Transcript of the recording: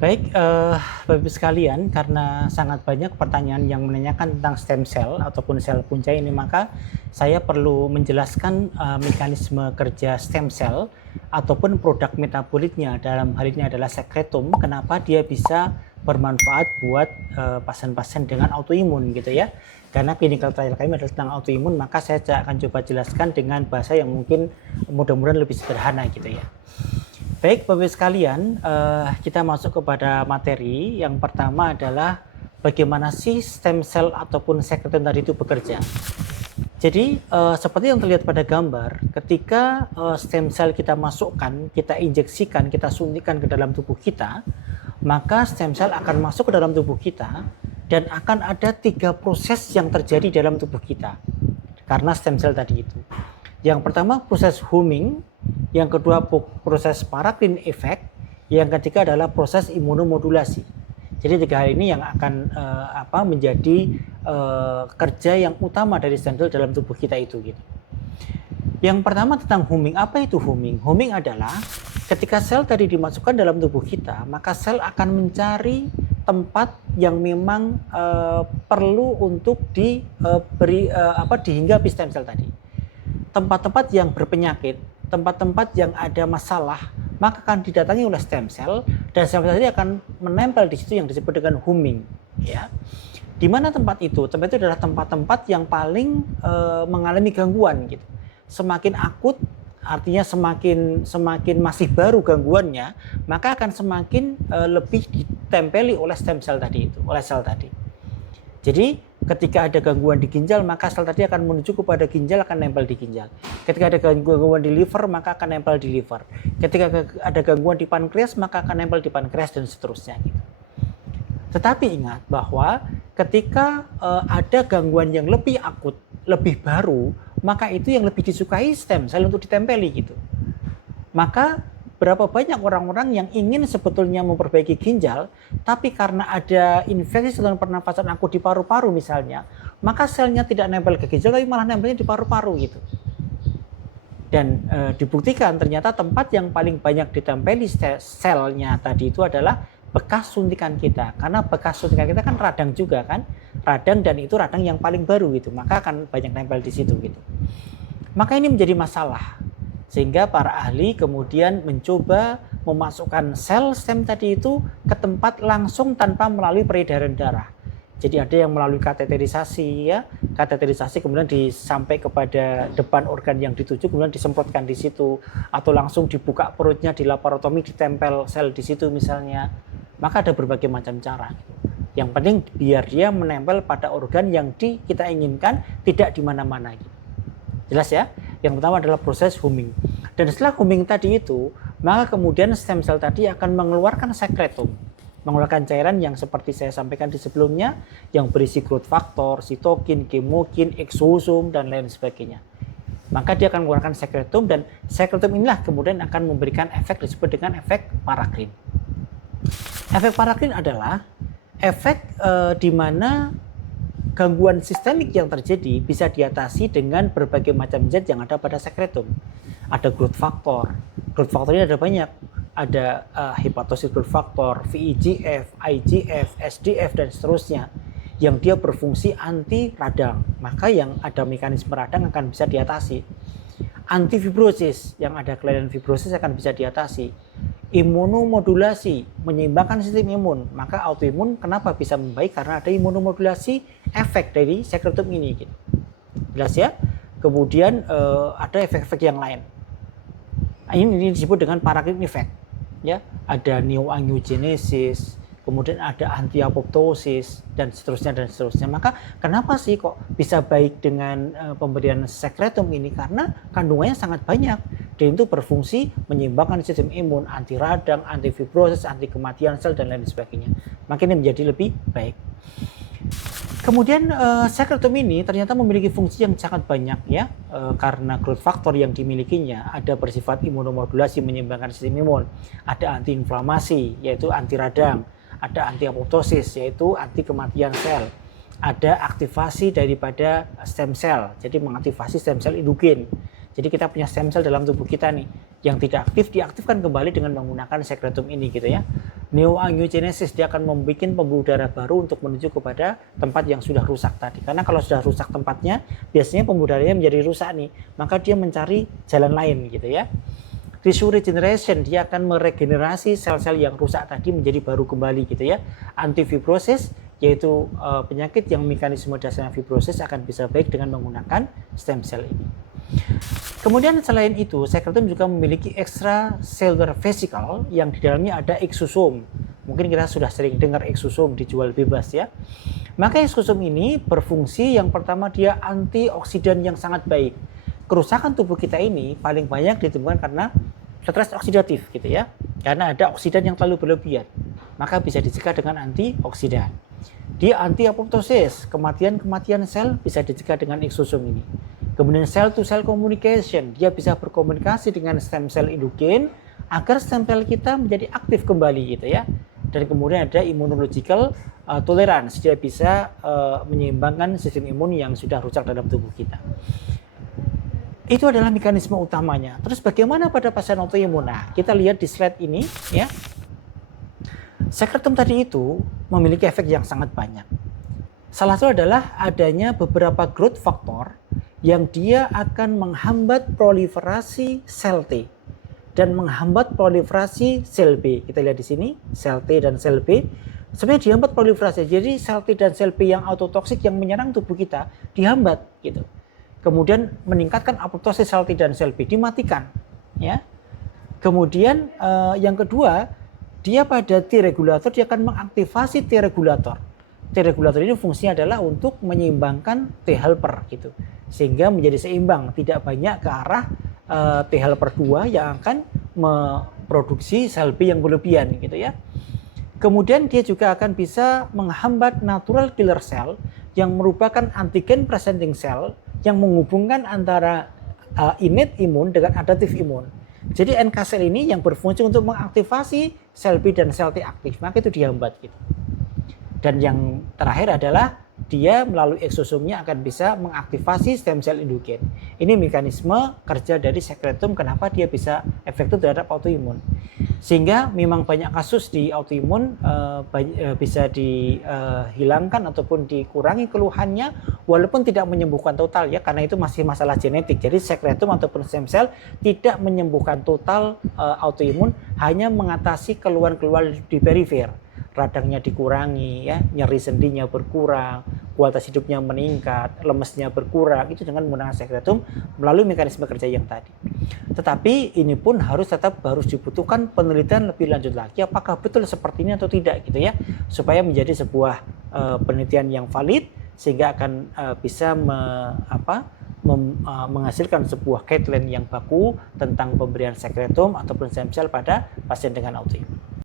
Baik, Bapak Ibu sekalian, karena sangat banyak pertanyaan yang menanyakan tentang stem cell ataupun sel punca ini, maka saya perlu menjelaskan mekanisme kerja stem cell ataupun produk metabolitnya. Dalam hal ini adalah sekretum, kenapa dia bisa bermanfaat buat pasien-pasien dengan autoimun gitu ya. Karena clinical trial kami adalah tentang autoimun, maka saya akan coba jelaskan dengan bahasa yang mungkin mudah-mudahan lebih sederhana gitu ya. Baik, Bapak-Ibu sekalian, kita masuk kepada materi. Yang pertama adalah bagaimana sih stem cell ataupun sekretum tadi itu bekerja. Jadi, seperti yang terlihat pada gambar, ketika stem cell kita masukkan, kita injeksikan, kita suntikan ke dalam tubuh kita, maka stem cell akan masuk ke dalam tubuh kita dan akan ada 3 proses yang terjadi dalam tubuh kita karena stem cell tadi itu. Yang pertama proses homing, yang kedua proses paracrine effect, yang ketiga adalah proses imunomodulasi. Jadi 3 hal ini yang akan menjadi kerja yang utama dari stem cell dalam tubuh kita itu gitu. Yang pertama tentang homing. Apa itu homing? Homing adalah ketika sel tadi dimasukkan dalam tubuh kita, maka sel akan mencari tempat yang memang perlu untuk dihinggapi stem cell tadi. Tempat-tempat yang berpenyakit, tempat-tempat yang ada masalah, maka akan didatangi oleh stem cell dan stem cell tadi akan menempel di situ yang disebut dengan homing, ya. Di mana tempat itu? Tempat itu adalah tempat-tempat yang paling mengalami gangguan gitu. Semakin akut, artinya semakin masih baru gangguannya, maka akan semakin lebih ditempeli oleh stem cell tadi itu, oleh sel tadi. Jadi ketika ada gangguan di ginjal, maka sel tadi akan menuju kepada ginjal, akan nempel di ginjal. Ketika ada gangguan di liver, maka akan nempel di liver. Ketika ada gangguan di pankreas, maka akan nempel di pankreas dan seterusnya. Tetapi ingat bahwa ketika ada gangguan yang lebih akut, lebih baru, maka itu yang lebih disukai stem cell untuk ditempeli gitu. Maka berapa banyak orang-orang yang ingin sebetulnya memperbaiki ginjal, tapi karena ada infeksi saluran pernafasan akut di paru-paru misalnya, maka selnya tidak nempel ke ginjal, tapi malah nempelnya di paru-paru gitu. Dan dibuktikan ternyata tempat yang paling banyak ditempeli selnya tadi itu adalah bekas suntikan kita. Karena bekas suntikan kita kan radang juga kan, radang, dan itu radang yang paling baru gitu, maka akan banyak nempel di situ gitu. Maka ini menjadi masalah. Sehingga para ahli kemudian mencoba memasukkan sel stem tadi itu ke tempat langsung tanpa melalui peredaran darah. Jadi ada yang melalui kateterisasi ya, kateterisasi kemudian sampai kepada depan organ yang dituju, kemudian disemprotkan di situ, atau langsung dibuka perutnya di laparotomi, ditempel sel di situ misalnya. Maka ada berbagai macam cara. Yang penting biar dia menempel pada organ yang kita inginkan, tidak di mana-mana. Jelas ya? Yang pertama adalah proses homing. Dan setelah homing tadi itu, maka kemudian stem cell tadi akan mengeluarkan sekretum, mengeluarkan cairan yang seperti saya sampaikan di sebelumnya, yang berisi growth factor, sitokin, kemokin, exosome, dan lain sebagainya. Maka dia akan mengeluarkan sekretum, dan sekretum inilah kemudian akan memberikan efek disebut dengan efek paracrine. Efek paracrine adalah efek di mana gangguan sistemik yang terjadi bisa diatasi dengan berbagai macam zat yang ada pada sekretum. Ada growth factor. Growth factor ini ada banyak. Ada hepatocyte growth factor, VEGF, IGF, SDF, dan seterusnya. Yang dia berfungsi anti radang. Maka yang ada mekanisme radang akan bisa diatasi. Antifibrosis, yang ada kelainan fibrosis akan bisa diatasi. Imunomodulasi, menyeimbangkan sistem imun, maka autoimun kenapa bisa membaik? Karena ada imunomodulasi efek dari sekretum ini gitu. Jelas ya? Kemudian ada efek-efek yang lain. Ini disebut dengan paracrine effect ya. Ada neoangiogenesis, kemudian ada anti-apoptosis, dan seterusnya. Maka kenapa sih kok bisa baik dengan pemberian sekretum ini? Karena kandungannya sangat banyak dan itu berfungsi menyeimbangkan sistem imun, anti radang, anti fibrosis, anti kematian sel, dan lain sebagainya. Maka ini menjadi lebih baik. Kemudian sekretum ini ternyata memiliki fungsi yang sangat banyak ya, karena growth factor yang dimilikinya ada bersifat imunomodulasi, menyeimbangkan sistem imun, ada antiinflamasi yaitu anti radang, ada anti-apoptosis yaitu anti kematian sel, ada aktivasi daripada stem cell, jadi mengaktifasi stem cell endogen. Jadi kita punya stem cell dalam tubuh kita nih yang tidak aktif, diaktifkan kembali dengan menggunakan sekretum ini gitu ya. Neoangiogenesis, dia akan membuat pembuluh darah baru untuk menuju kepada tempat yang sudah rusak tadi. Karena kalau sudah rusak tempatnya, biasanya pembuluh darahnya menjadi rusak nih, maka dia mencari jalan lain gitu ya. Tissue regeneration, dia akan meregenerasi sel-sel yang rusak tadi menjadi baru kembali gitu ya. Antifibrosis, yaitu penyakit yang mekanisme dasarnya fibrosis akan bisa baik dengan menggunakan stem cell ini. Kemudian selain itu, sekretum juga memiliki extracellular vesicle yang di dalamnya ada eksosom. Mungkin kita sudah sering dengar eksosom dijual bebas ya. Maka eksosom ini berfungsi, yang pertama dia antioksidan yang sangat baik. Kerusakan tubuh kita ini paling banyak ditemukan karena stres oksidatif gitu ya. Karena ada oksidan yang terlalu berlebihan. Maka bisa dicegah dengan antioksidan. Dia anti apoptosis, kematian sel bisa dicegah dengan eksosom ini. Kemudian cell to cell communication, dia bisa berkomunikasi dengan stem cell endogen agar stem cell kita menjadi aktif kembali gitu ya. Dan kemudian ada immunological tolerance, dia bisa menyeimbangkan sistem imun yang sudah rusak dalam tubuh kita. Itu adalah mekanisme utamanya. Terus bagaimana pada pasien autoimun? Nah, kita lihat di slide ini ya. Sekretum tadi itu memiliki efek yang sangat banyak. Salah satu adalah adanya beberapa growth factor yang dia akan menghambat proliferasi sel T dan menghambat proliferasi sel B. Kita lihat di sini, sel T dan sel B sebenarnya dihambat proliferasi. Jadi sel T dan sel B yang autotoksik yang menyerang tubuh kita dihambat gitu. Kemudian meningkatkan apoptosis sel T dan sel B, dimatikan ya. Kemudian yang kedua, dia pada T regulator dia akan mengaktifasi T regulator. T regulator ini fungsinya adalah untuk menyeimbangkan T helper gitu. Sehingga menjadi seimbang, tidak banyak ke arah T helper 2 yang akan memproduksi sel B yang berlebihan gitu ya. Kemudian dia juga akan bisa menghambat natural killer cell yang merupakan antigen presenting cell yang menghubungkan antara innate imun dengan adaptive imun. Jadi NK cell ini yang berfungsi untuk mengaktifasi sel B dan sel T aktif, maka itu dihambat gitu. Dan yang terakhir adalah dia melalui eksosomnya akan bisa mengaktifasi stem cell endogen. Ini mekanisme kerja dari sekretum kenapa dia bisa efektif terhadap autoimun. Sehingga memang banyak kasus di autoimun bisa dihilangkan ataupun dikurangi keluhannya walaupun tidak menyembuhkan total ya, karena itu masih masalah genetik. Jadi sekretum ataupun stem cell tidak menyembuhkan total autoimun, hanya mengatasi keluhan-keluhan di perifer. Radangnya dikurangi ya, nyeri sendinya berkurang, kualitas hidupnya meningkat, lemesnya berkurang, itu dengan menggunakan sekretum melalui mekanisme kerja yang tadi. Tetapi ini pun harus dibutuhkan penelitian lebih lanjut lagi, apakah betul seperti ini atau tidak gitu ya, supaya menjadi sebuah penelitian yang valid sehingga akan bisa menghasilkan sebuah guideline yang baku tentang pemberian sekretum ataupun stem cell pada pasien dengan autoimun.